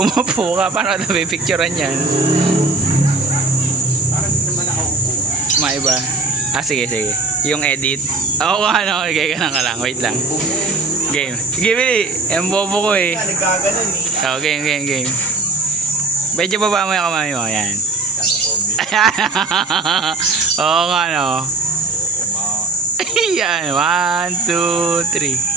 Umupo ka, paano ka pipicturean yan? Parang hindi naman nakaupo. May iba. Sige, sige. Yung edit. Oo, ano, okay ka lang. Wait lang. Game. Sige, Billy. Ang bobo ko eh. Nagkaganon eh. Oh, game, game, game. Medyo baba mo yung kamay mo. Yan. Oo nga, no? Yan. 1, 2, 3.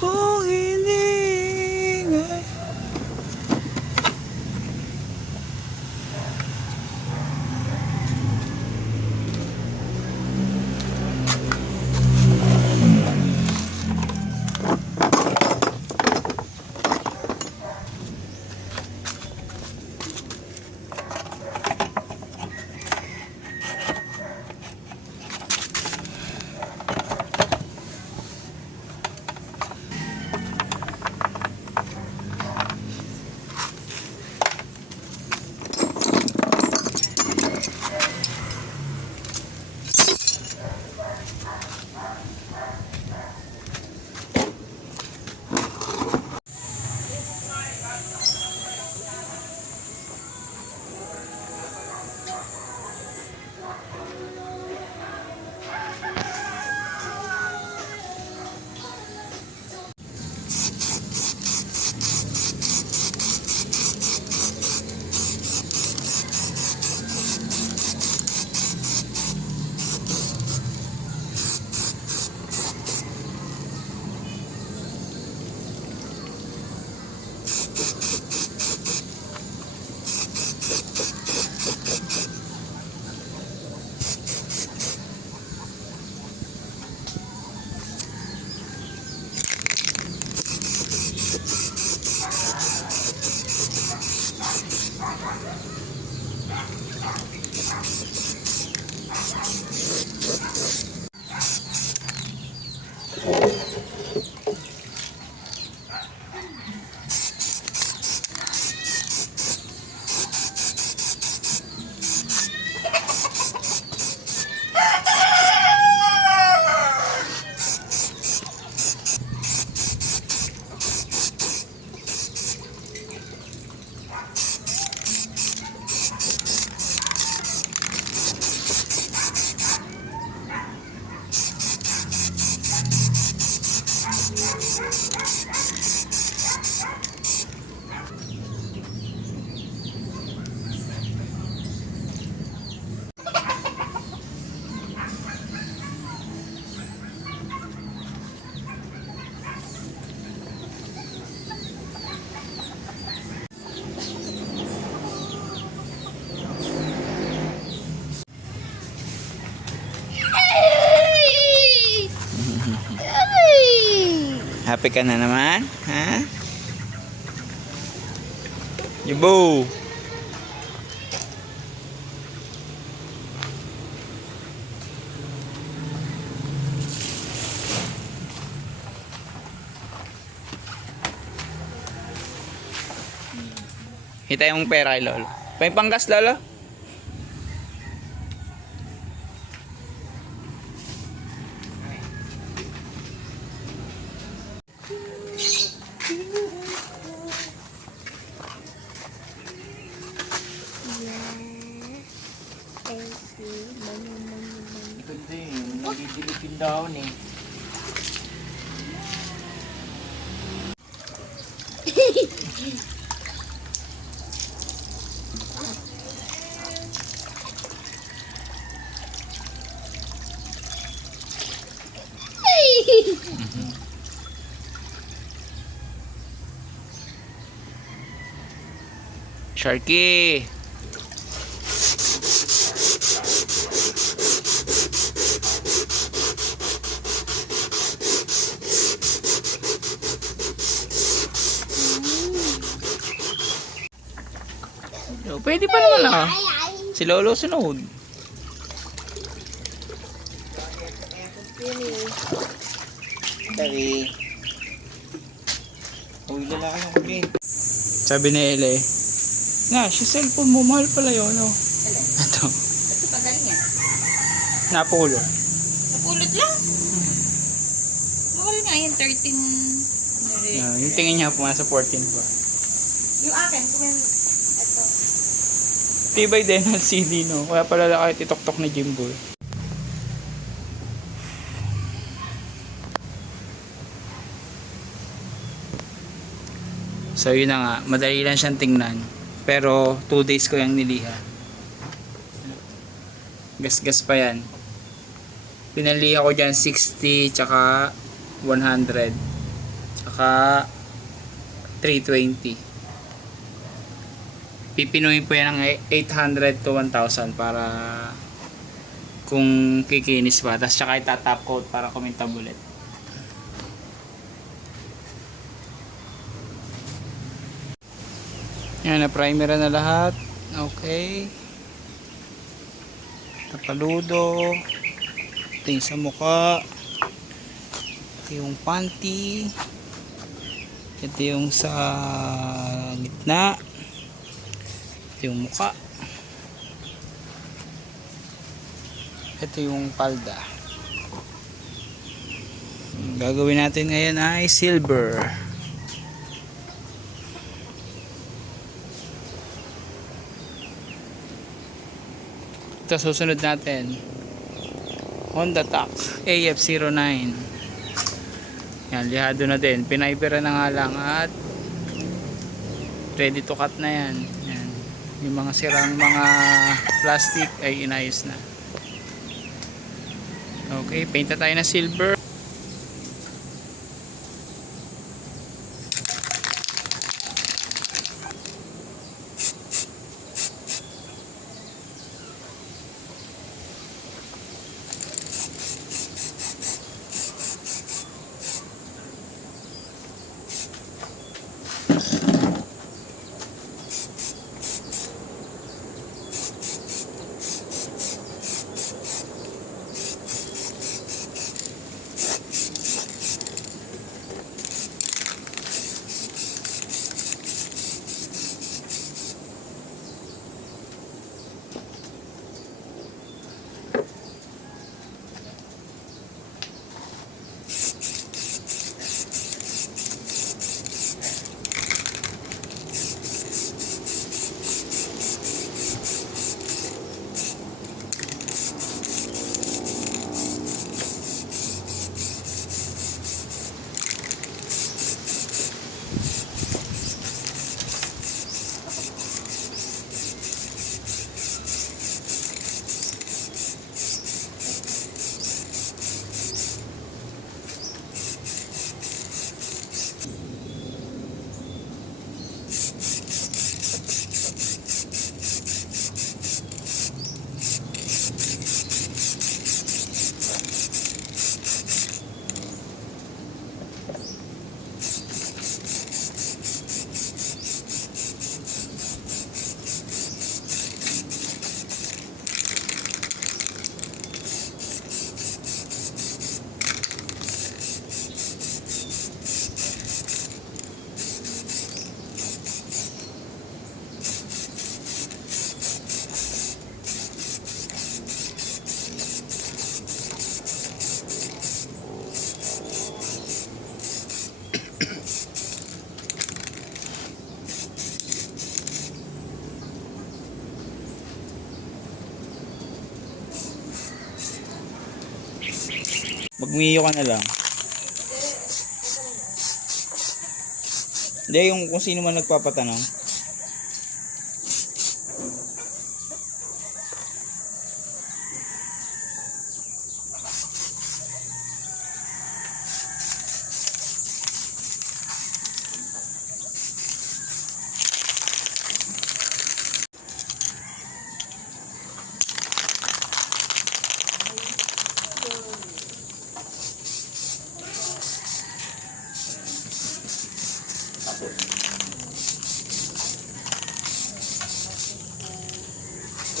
Kung hininga. Happy ka na naman? Ha? Yubo! Hita yung pera kay Lolo. May panggas, Lolo? Ganda eh. Nagdidilit yung dahon eh. Sharky! Pwede pa naman ah. Si Lolo sunod. Dari. Uy, lalaki ng game. Sabi ni Ele, nga, si cellphone mo, mahal pala yun, no? Ito, Kasi pagaling yan. napulo. Napulot lang. Mahal nga yan, 13. Yung tingin niya po, nasa 14 pa. Yung akin, kung ito. Tibay din ang CD, no? Kaya pala kahit itok-tok ni Jimboy. So yun na nga, madali lang siyang tingnan. Pero 2 days ko yung niliha. Gas-gas pa yan. Pinaliha ko dyan 60 tsaka 100 tsaka 320. Pipinuhin po yan ng 800 to 1,000 para kung kikinis pa. Tapos tsaka itatap coat para kumintab ulit. Yan, na-primer na lahat. Okay. Tapaludo. Ito yung sa mukha. Ito yung panty. Ito yung sa gitna. Ito yung mukha. Ito yung palda. Ang gagawin natin ngayon ay silver. Ito susunod natin, Honda Tac AF09. Yan, lihado na din, pinaipera na nga lang at ready to cut na yan. Yan, yung mga sirang mga plastic ay inayos na. Okay, paint na tayo na silver. Umiyo ka na lang. Hindi, yung kung sino man nagpapatanong.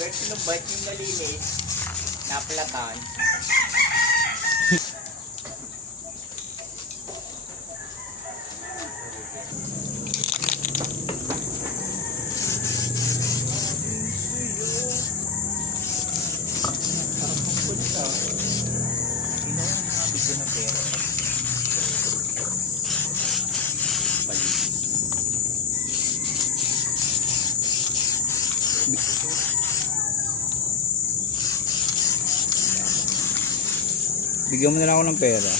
Pwede nung bike yung malinis. Naplatan. Bigyan mo na lang ako ng pera.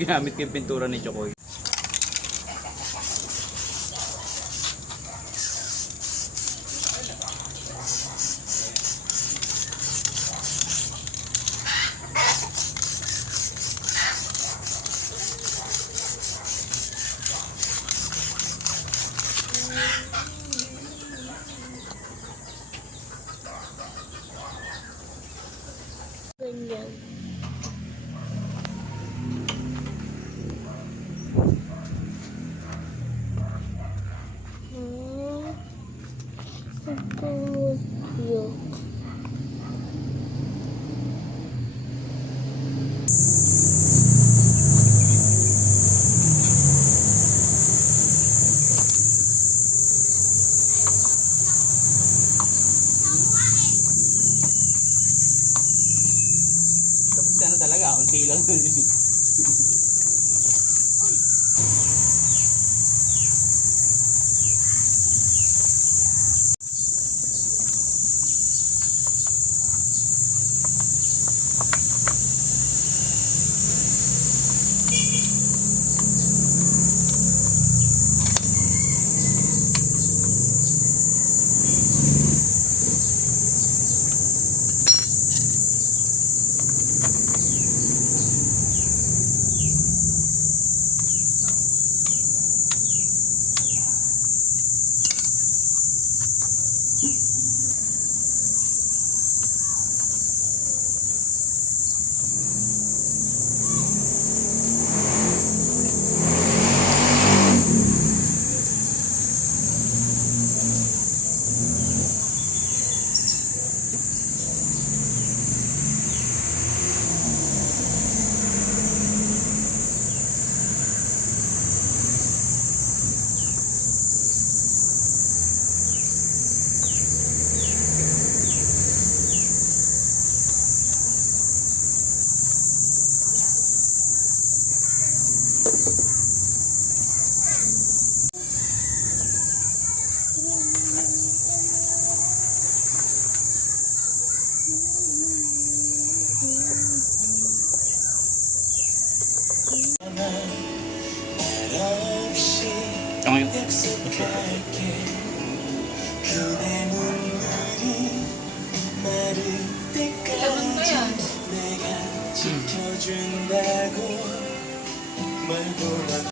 Ginamit ko yung pintura ni Chokoy. Ganyan. Pumuyok. Tapos ka na talaga, unti lang. Tama yun. Laban ko yan.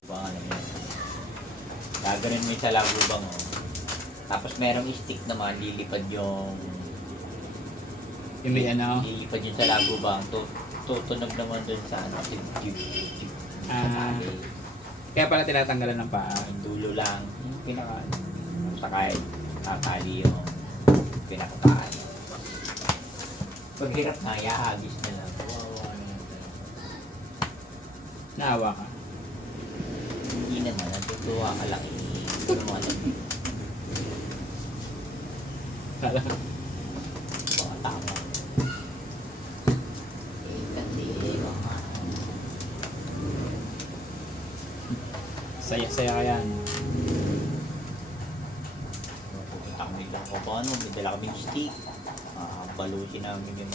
Baka alam mo. Gaganin mo yung sa lagubang oh. Tapos merong stick naman, lilipad yung Yung may ano. lilipad yung sa lagubang. Tutunog naman dun sa ano, kasi jib. Ah. Kaya pala tinatanggalan ng paa. Ang dulo lang, yung pinaka, sakay, kakali yung pinakataan. Pag hirap na, iahagis na lang. Wawa naman. Naawa ka. Hindi naman, natutuwa ka lang. Hindi mo alam. Kala. Baka tama. Kasi, baka. Saya-saya ka yan. Pupunta kami lang ko pa ano, may dala kaming stick. Balutin namin yung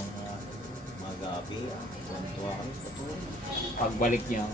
mga gabi. Tuwan-tuwa kami. Patuloy. Pagbalik niyo.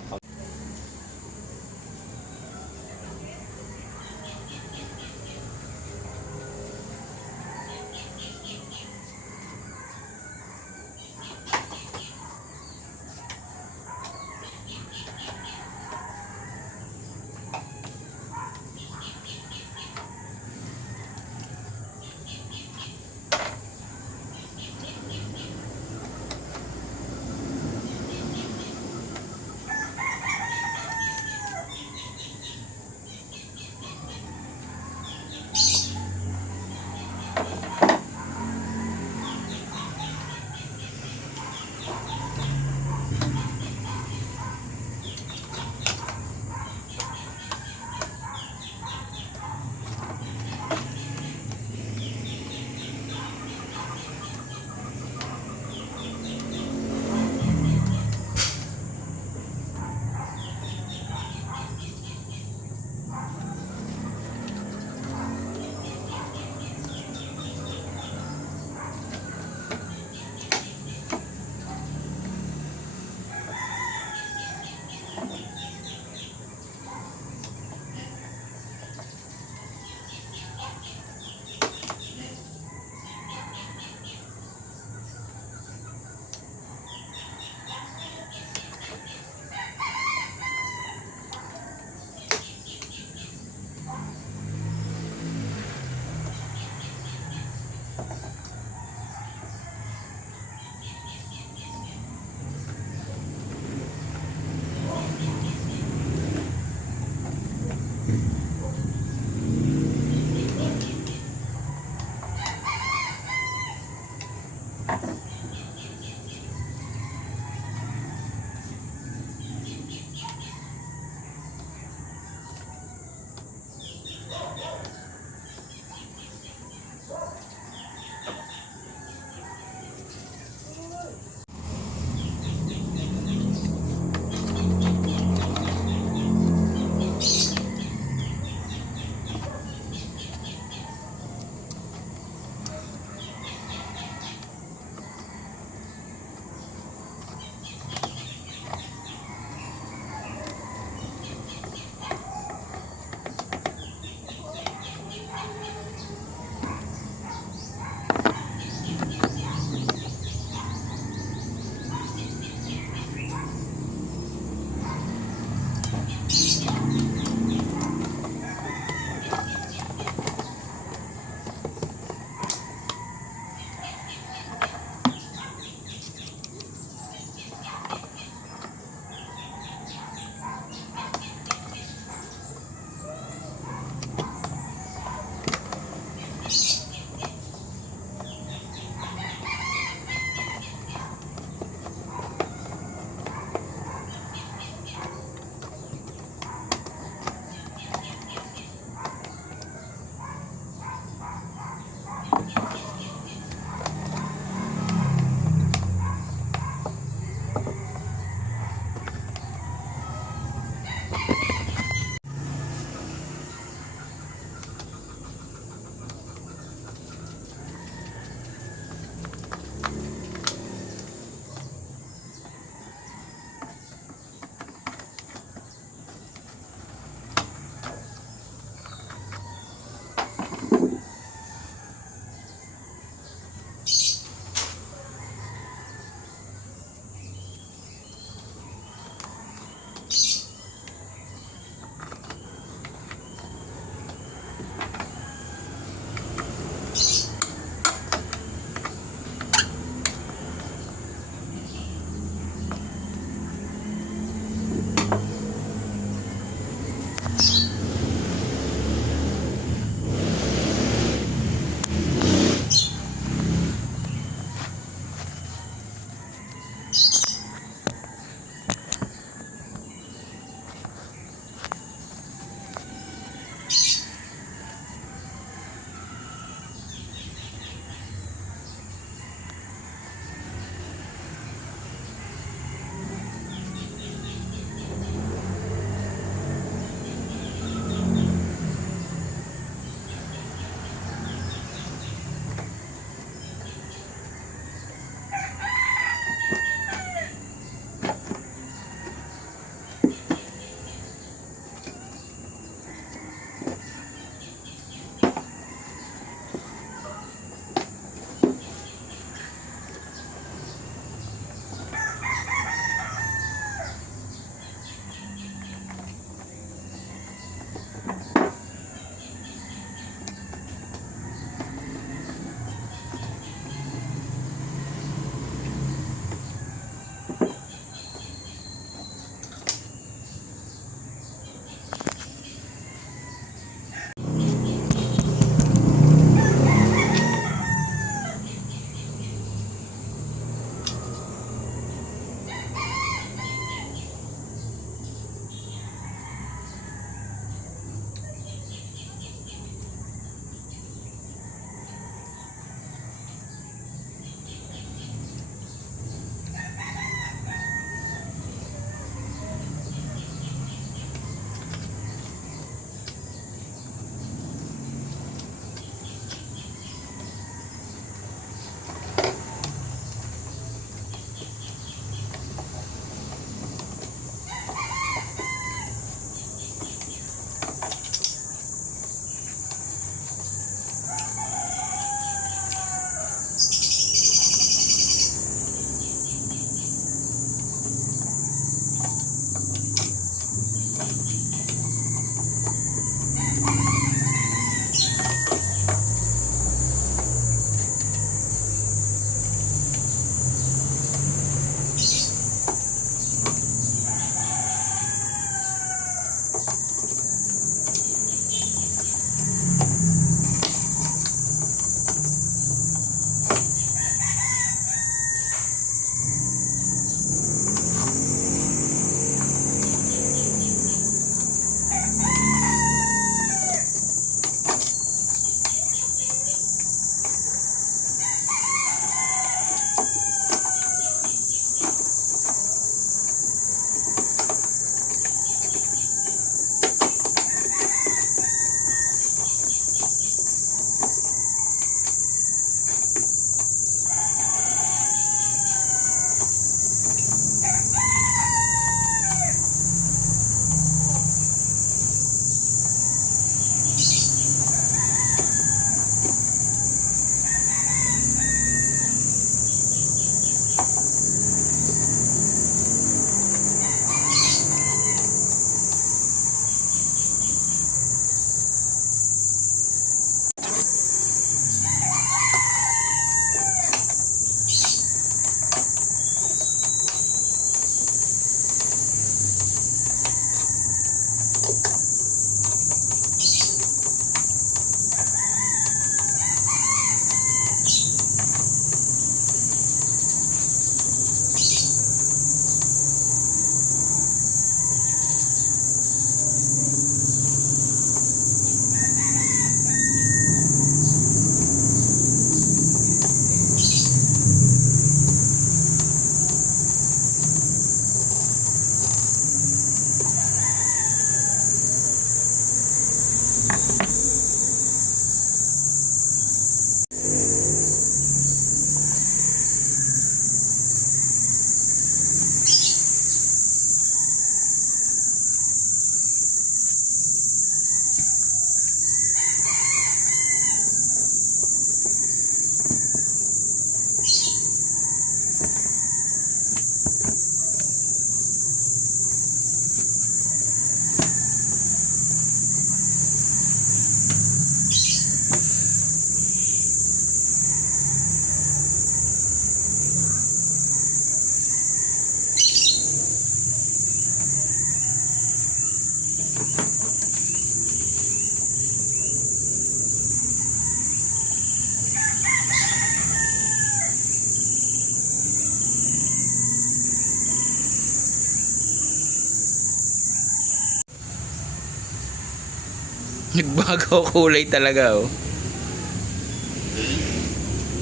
Nagbago kulay talaga oh.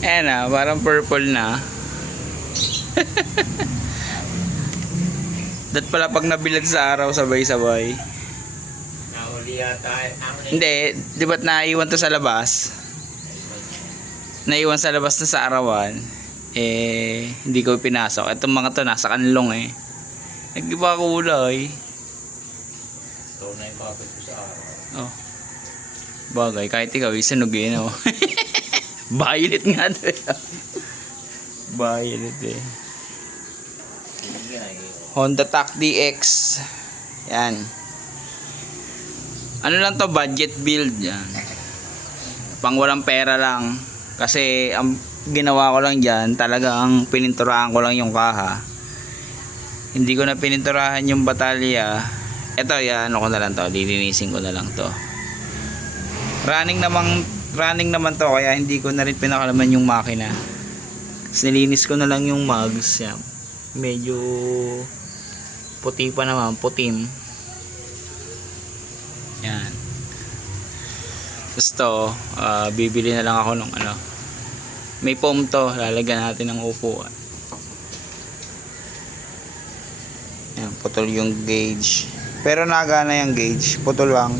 Ayan na, parang purple na. Dat pala pag nabilad sa araw sabay-sabay. Nahuli yata. Hindi, di ba't naiwan to sa labas? Naiwan sa labas na sa arawan. Eh, hindi ko pinasok. Itong mga to nasa kanlong eh. Nag-iba kulay. Ito na yung kapit ko sa araw. Oh. Bagay, kahit ikaw, isunugin oh. Violet nga to eh. Violet eh. Honda Tac DX. Yan. Ano lang to, budget build yan. Pang walang pera lang. Kasi ang ginawa ko lang dyan, talagang pininturahan ko lang yung kaha. Hindi ko na pininturahan yung batalya. Ito, yan, ano ko na lang to, lilinisin ko na lang to. Running naman to, kaya hindi ko na rin pinakalaman yung makina. Nilinis ko na lang yung mugs. Yan. Medyo puti pa naman, putim. Yan. Gusto, bibili na lang ako ng ano. May foam to, lalagyan natin ng upuan. Yan, putol yung gauge. Pero nagana yung gauge, putol lang.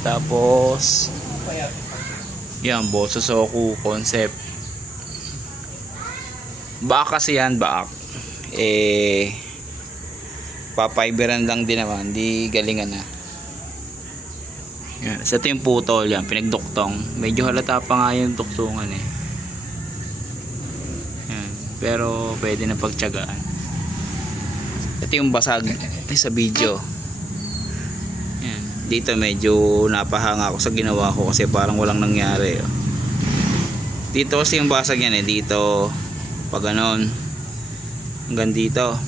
Tapos yan, Bosso Soku concept. Back kasi yan, back. Eh, papiberan lang din naman, di galingan na. Yan, ito yung putol, yan, pinagduktong. Medyo halata pa nga yung duktungan eh. Yan, pero pwede na pagtyagaan. Ito yung basag sa video. Yan, dito medyo napahanga ako sa ginawa ko kasi parang walang nangyari. Oh. Dito kasi yung basag yan eh, dito pag ganon hanggang dito.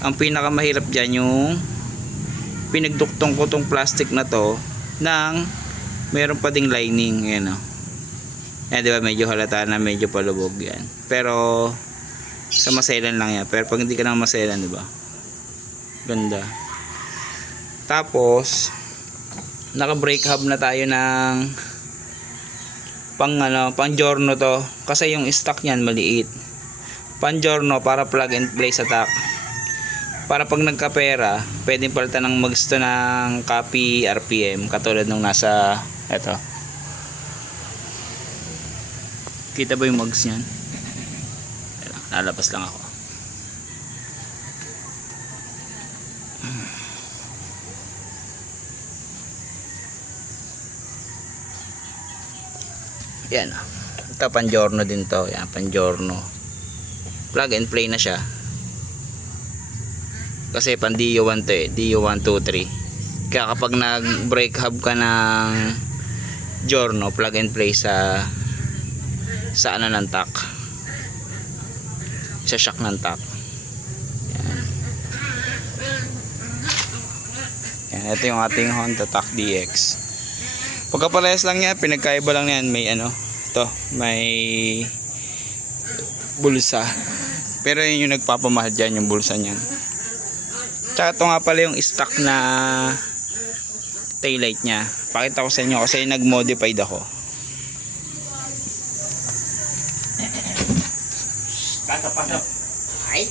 Ang pinakamahirap dyan yung pinagduktong ko tong plastic na to ng meron pa ding lining. Yan o. Yan diba medyo halata na medyo palubog yan. Pero sa maselan lang yan. Pero pag hindi ka na maselan diba ganda. Tapos naka brake hub na tayo ng pang giorno to. Kasi yung stock niyan maliit. Pang giorno para plug and play sa tack. Para pag nagkapera, pwedeng palitan ng mugs to ng copy RPM katulad nung nasa eto. Kita ba yung mugs niyan? Lalabas lang ako. Yan. Ito pangiorno din to. Yan, pangiorno. Plug and play na siya. Kasi pan DO1 to eh. DO1, 2, 3. Kaya kapag nag brake hub ka ng giorno, plug and play sa ano ng tack. Sa shock ng tack. Yan. Yan. Ito yung ating Honda Tac DX. Pagkaparehas lang yan, pinagkaiba lang yan. May ano, to, may bulsa. Pero yun yung nagpapamahal dyan, yung bulsa niyan. Tsaka ito nga pala yung stock na taillight nya. Pakita ko sa inyo kasi nag-modified ako. Pasok. Ay.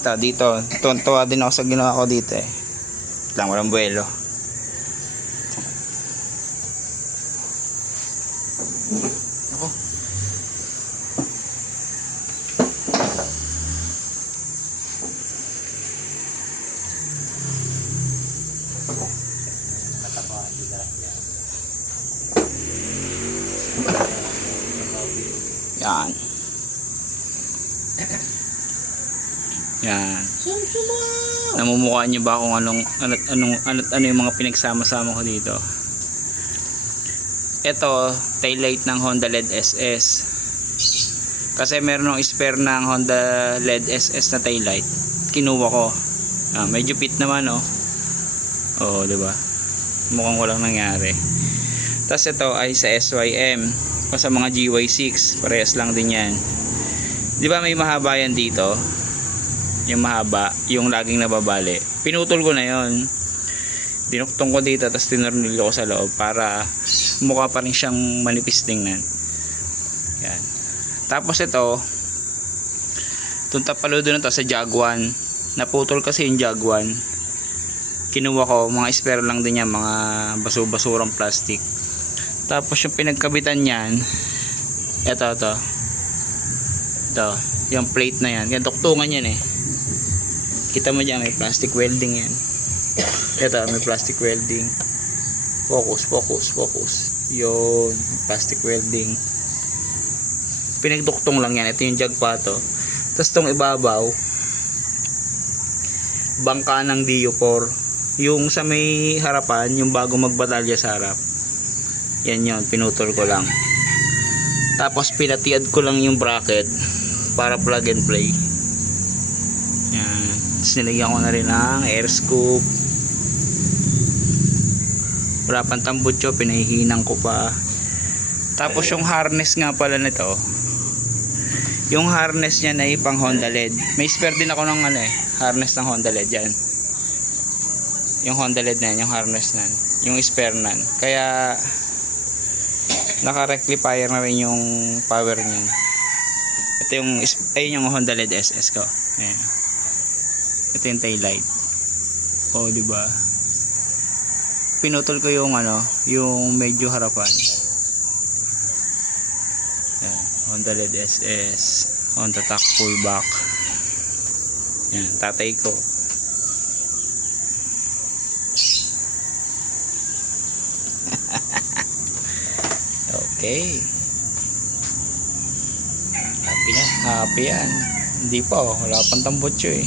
Ito dito, tuntua din ako sa ginawa ko dito eh. Lang walang buwelo. Ako. Yan. Yan. Namumukha niyo ba kung ano yung mga pinagsama-sama ko dito? Ito, taillight ng Honda LED SS. Kasi meron ng spare ng Honda LED SS na taillight. Kinuha ko. Medyo fit naman oh. Oh, 'di ba? Mukhang walang nangyari. Tapos ito ay sa SYM o sa mga GY6, parehas lang din 'yan. 'Di ba may mahaba yan dito? Yung mahaba, yung laging nababali. Pinutol ko na 'yon. Dinuktong ko dito, tapos tinornilyo ko sa loob para mukha pa rin siyang manipis tingnan. Yan. Tapos ito, itong tapaludo na to sa Jaguan. Naputol kasi yung Jaguan. Kinuha ko, mga spare lang din yan, mga basurang plastic. Tapos yung pinagkabitan niyan, ito, yung plate na yan. Yan, tuktungan yan eh. Kita mo dyan, may plastic welding yan. Ito, may plastic welding. Focus. Yun, plastic welding. Pinagduktong lang yan. Ito yung jug pa to. Tapos tong ibabaw, bangka ng Dio4. Yung sa may harapan, yung bago magbatalya sa harap. Yan yun, pinutol ko lang. Tapos pinatiad ko lang yung bracket para plug and play. Yan. Tapos nilagyan ko na rin ng air scoop. Wala pang tambutso, pinahihinang ko pa. Tapos yung harness nga pala nito, yung harness niya ay pang Honda LED. May spare din ako ng harness ng Honda LED yan. Yung Honda LED na yan, yung harness nan, yung spare nan. Kaya naka-rectifier na rin yung power niyan. Ito yung ayun yung Honda LED SS ko. Ayan. Ito yung tail light. Oh, di ba? Pinutol ko yung yung medyo harapan. Ayan, Honda LED SS, Honda Tac pullback. Yan, tatay ko. Okay. Happy yan. Hindi pa wala pang tambutso eh.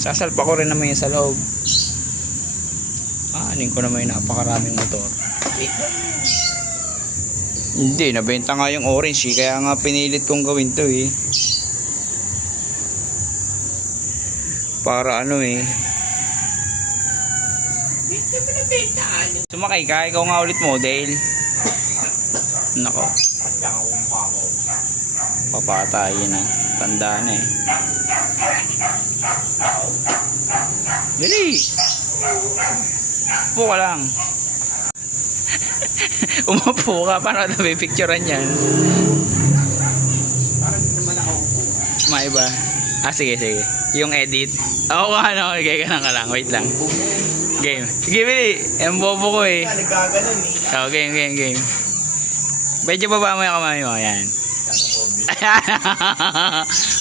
Sasalpa ko rin naman yung sa loob. Anin ko naman yung napakaraming motor. Hindi, nabenta nga yung orange eh. Kaya nga pinilit kong gawin to eh. Para sumakay ka, ikaw nga ulit model. Nako. Papatayin na. Tanda na eh. Dali. Upo ka lang. Umupo ka. Paano na may picturean yan? Parang naman ako upo. May ba? Sige. Yung edit. Oo okay ka lang. Wait lang. Game. Sige, Billy. Ang bobo ko eh. Nagkaganon eh. Oh, game. Medyo baba mo yung kamay mo. Ayan.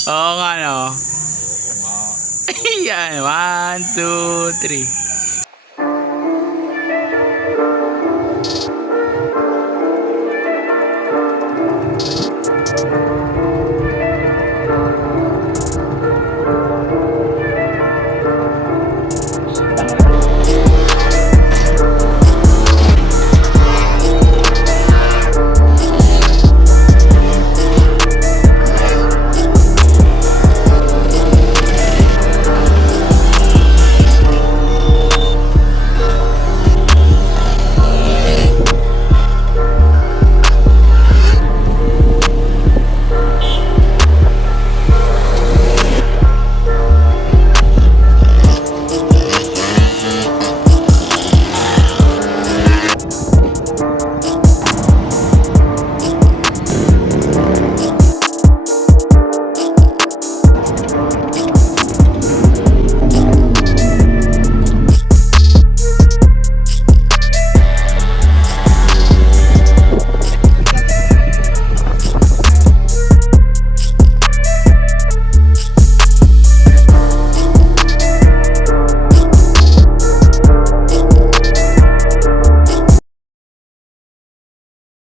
Oo nga no. Ayan. 1, 2, 3.